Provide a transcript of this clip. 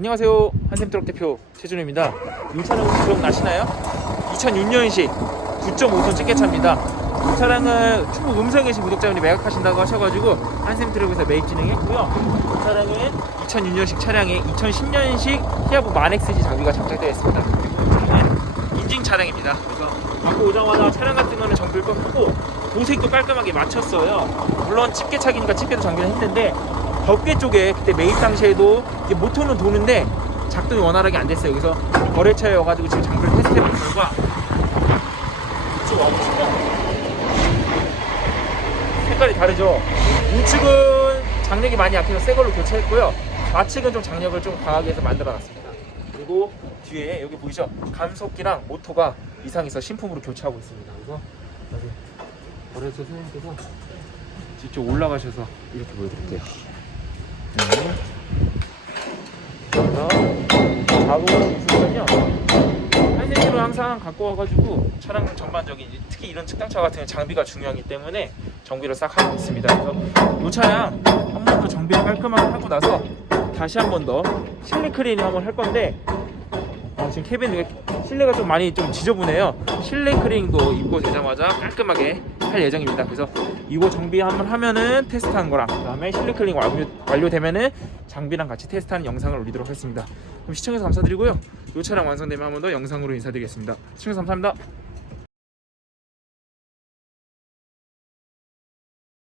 안녕하세요. 한샘트럭 대표 차량 혹시 기억나시나요? 2006년식 9.5톤 찌개차입니다. 이 차량을 충북 음성에 계신 구독자분이 매각하신다고 하셔가지고 한샘트럭에서 매입 진행했고요. 이 차량은 2006년식 차량에 2010년식 히아부 만엑스지 장비가 장착되어 있습니다. 차량은 인증 차량입니다. 갖고 오자마자 차량 같은 거는 정비를 꼭 하고 도색도 깔끔하게 마쳤어요. 물론 집게차기니까 집게도 정비를 했는데 덮개 쪽에 그때 매입 당시에도 이게 모터는 도는데 작동이 원활하게 안 됐어요. 그래서 거래처여가지고 지금 장비를 테스트해본 결과 이쪽 와보시면 색깔이 다르죠. 우측은 장력이 많이 약해서 새 걸로 교체했고요. 좌측은 좀 장력을 좀 강하게 해서 만들어놨습니다. 그리고 뒤에 여기 보이죠? 감속기랑 모터가 이상해서 신품으로 교체하고 있습니다. 그래서 여기 거래처 선생님께서 직접 올라가셔서 이렇게 보여드릴게요. 네. 그래서 자동으로 있으면요 한센치로 항상 갖고 와가지고 차량 전반적인 특히 이런 측정차 같은 장비가 중요하기 때문에 정비를 싹 하고 있습니다. 그래서 이 차량 한 번 더 정비를 깔끔하게 하고 나서 다시 한 번 더 실내 클리닝 한번 할 건데 어, 지금 캐빈 실내가 좀 많이 좀 지저분해요. 실내 클리닝도 입고 되자마자 깔끔하게 할 예정입니다. 그래서 이거 정비 한번 하면은 테스트한 거랑 그다음에 클리닝 완료, 완료되면은 장비랑 같이 테스트하는 영상을 올리도록 하겠습니다. 그럼 시청해서 감사드리고요. 이 차량 완성되면 한 번 더 영상으로 인사드리겠습니다. 시청해서 감사합니다.